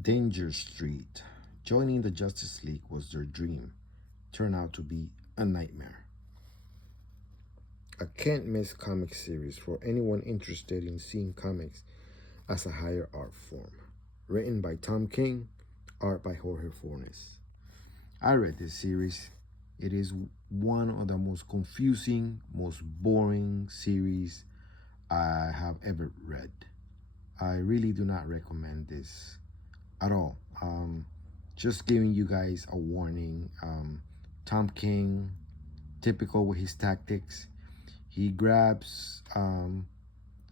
Danger Street. Joining the Justice League was their dream. Turned out to be a nightmare. A can't miss comic series for anyone interested in seeing comics as a higher art form. Written by Tom King, art by Jorge Fornes. I read this series. It is one of the most confusing, most boring series I have ever read. I really do not recommend this at all. Just giving you guys a warning. Tom King, typical with his tactics, he grabs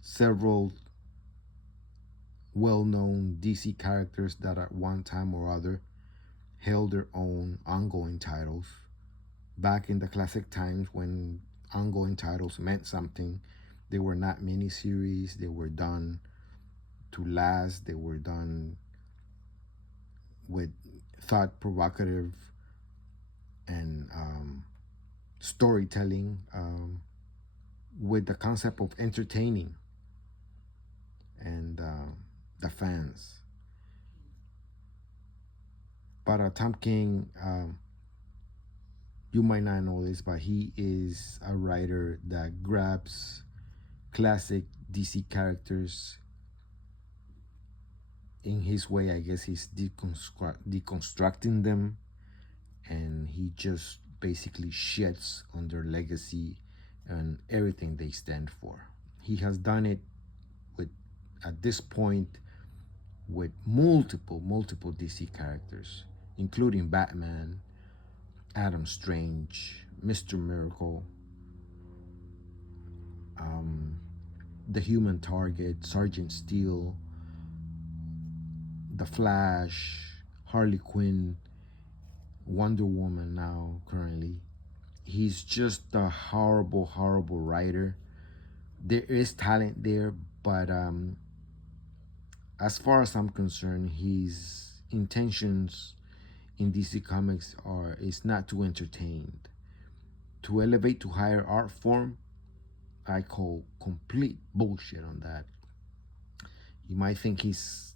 several well-known DC characters that at one time or other held their own ongoing titles. Back in the classic times when ongoing titles meant something, they were not miniseries, they were done to last, they were done with thought provocative and storytelling, with the concept of entertaining and the fans. But Tom King, you might not know this, but he is a writer that grabs classic DC characters. In his way, I guess he's deconstructing them, and he just basically shits on their legacy and everything they stand for. He has done it with, at this point, with multiple DC characters, including Batman, Adam Strange, Mr. Miracle, the Human Target, Sergeant Steel, the Flash, Harley Quinn, Wonder Woman now currently. He's just a horrible writer. There is talent there, but as far as I'm concerned, his intentions in DC Comics is not to entertain. To elevate to higher art form, I call complete bullshit on that. You might think he's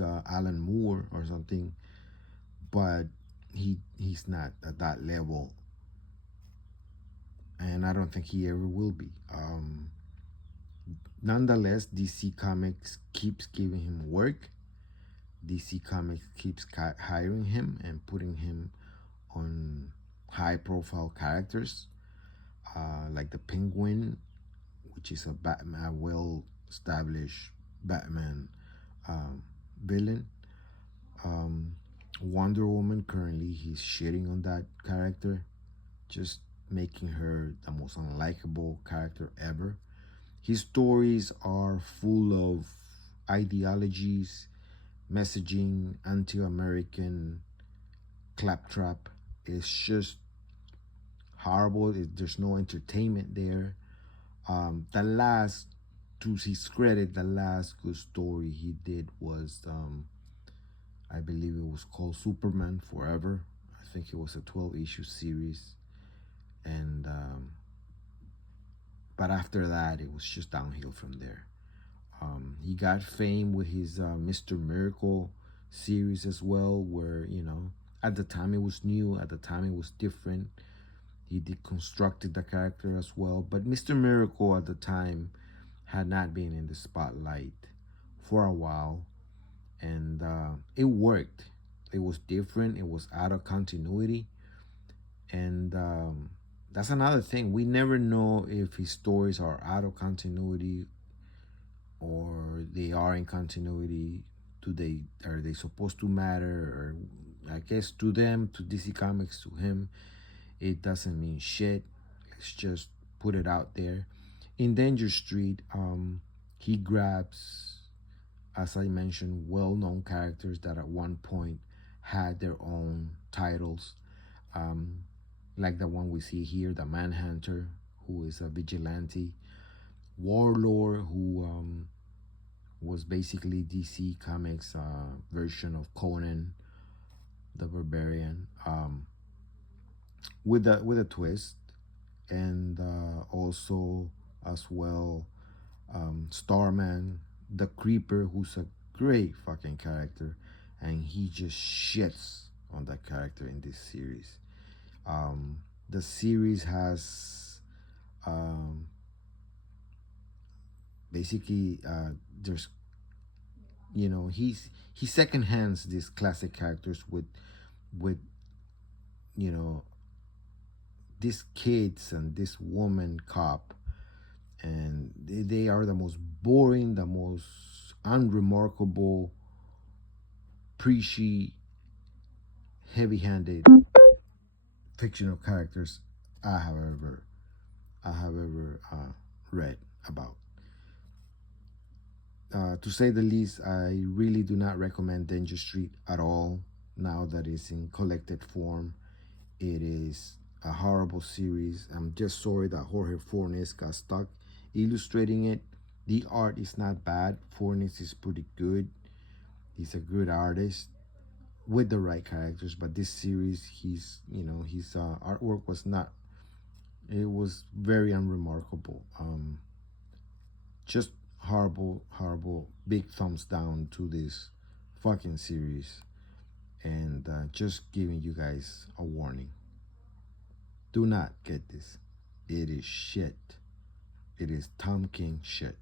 Alan Moore or something, but he's not at that level, and I don't think he ever will be. Nonetheless, DC Comics keeps giving him work. DC Comics keeps hiring him and putting him on high-profile characters, like the Penguin, which is a well-established Batman villain. Wonder Woman, currently he's shitting on that character, just making her the most unlikable character ever. His stories are full of ideologies, messaging, anti-American claptrap. It's just horrible. There's no entertainment there. To his credit, the last good story he did was, I believe it was called Superman Forever. I think it was a 12-issue series, and but after that, it was just downhill from there. He got fame with his Mr. Miracle series as well, where, at the time it was new, at the time it was different. He deconstructed the character as well, but Mr. Miracle at the time had not been in the spotlight for a while, and it worked. It was different. It was out of continuity, and that's another thing. We never know if his stories are out of continuity or they are in continuity. Are they supposed to matter? Or I guess to them, to DC Comics, to him, it doesn't mean shit. Let's just put it out there. In Danger Street, he grabs, as I mentioned, well-known characters that at one point had their own titles, like the one we see here, the Manhunter, who is a vigilante, Warlord, who was basically DC Comics version of Conan the Barbarian, with a twist, and also as well, Starman, the Creeper, who's a great fucking character, and he just shits on that character in this series. The series has um, basically there's he second hands these classic characters with you know these kids and this woman cop, and they are the most boring, the most unremarkable, preachy, heavy-handed fictional characters I have ever read about. To say the least, I really do not recommend Danger Street at all. Now that it's in collected form, it is a horrible series. I'm just sorry that Jorge Fornes got stuck illustrating it. The art is not bad. Fornes is pretty good. He's a good artist with the right characters, but this series, his artwork was not. It was very unremarkable. Just horrible, horrible. Big thumbs down to this fucking series, and just giving you guys a warning. Do not get this. It is shit. It is Tom King shit.